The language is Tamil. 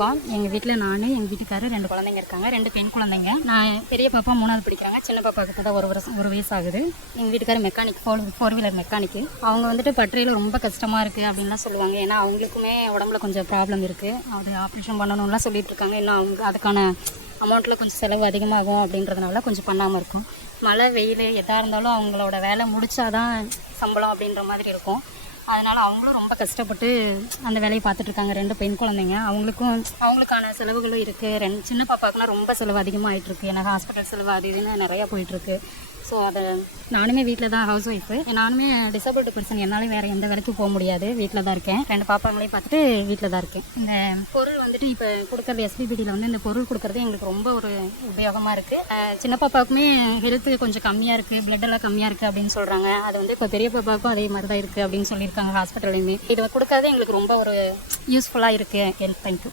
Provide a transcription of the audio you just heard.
இருக்கோம். எங்கள் வீட்டில் நான், எங்கள் வீட்டுக்காரர் 2 குழந்தைங்க இருக்காங்க. 2 பெண் குழந்தைங்க. நான் பெரிய பாப்பா 3வது படிக்கிறாங்க. சின்ன பாப்பாவுக்கு தான் 1 வயசு ஆகுது. எங்கள் வீட்டுக்காரர் மெக்கானிக், 4 வீலர் மெக்கானிக்கு. அவங்க வந்துட்டு பட்டறையில் ரொம்ப கஷ்டமாக இருக்குது அப்படின்லாம் சொல்லுவாங்க. ஏன்னா அவங்களுக்குமே உடம்புல கொஞ்சம் ப்ராப்ளம் இருக்குது. அது ஆப்ரேஷன் பண்ணணும்லாம் சொல்லிட்டு இருக்காங்க. இன்னும் அவங்க அதுக்கான அமௌண்ட்டில் கொஞ்சம் செலவு அதிகமாகும் அப்படின்றதுனால கொஞ்சம் பண்ணாமல் இருக்கும். மழை வெயில் எதாக இருந்தாலும் அவங்களோட வேலை முடித்தாதான் சம்பளம் அப்படின்ற மாதிரி இருக்கும். அதனால் அவங்களும் ரொம்ப கஷ்டப்பட்டு அந்த வேலையை பார்த்துட்ருக்காங்க. 2 பெண் குழந்தைங்க. அவங்களுக்கான செலவுகளும் இருக்குது. சின்ன பாப்பாவுக்குலாம் ரொம்ப செலவு அதிகமாக ஆகிட்டுருக்கு. ஏன்னா ஹாஸ்பிட்டல் செலவு அது இதுன்னு நிறையா போயிட்டுருக்கு. ஸோ அதை நானுமே வீட்டில் தான் ஹவுஸ் ஒய்ஃபு. நானுமே டிசபிலிட்டி பர்சன். என்னாலும் வேறு எந்த வேலைக்கும் போக முடியாது. வீட்டில் தான் இருக்கேன். 2 பாப்பாங்களையும் பார்த்துட்டு வீட்டில் தான் இருக்கேன். இந்த பொருள் வந்துட்டு இப்போ கொடுக்குறது எஸ்பிபிடியில் வந்து இந்த பொருள் கொடுக்குறது எங்களுக்கு ரொம்ப ஒரு உபயோகமாக இருக்குது. சின்ன பாப்பாவுக்குமே ஹெல்த்து கொஞ்சம் கம்மியாக இருக்குது, பிளட்டெல்லாம் கம்மியாக இருக்குது அப்படின்னு சொல்கிறாங்க. அது வந்து இப்போ பெரிய பாப்பாவுக்கும் அதே மாதிரி தான் இருக்குது அப்படின்னு சொல்லியிருக்காங்க ஹாஸ்பிட்டல்லையுமே. இது கொடுக்கறது எங்களுக்கு ரொம்ப ஒரு யூஸ்ஃபுல்லாக இருக்குது. Health thank you.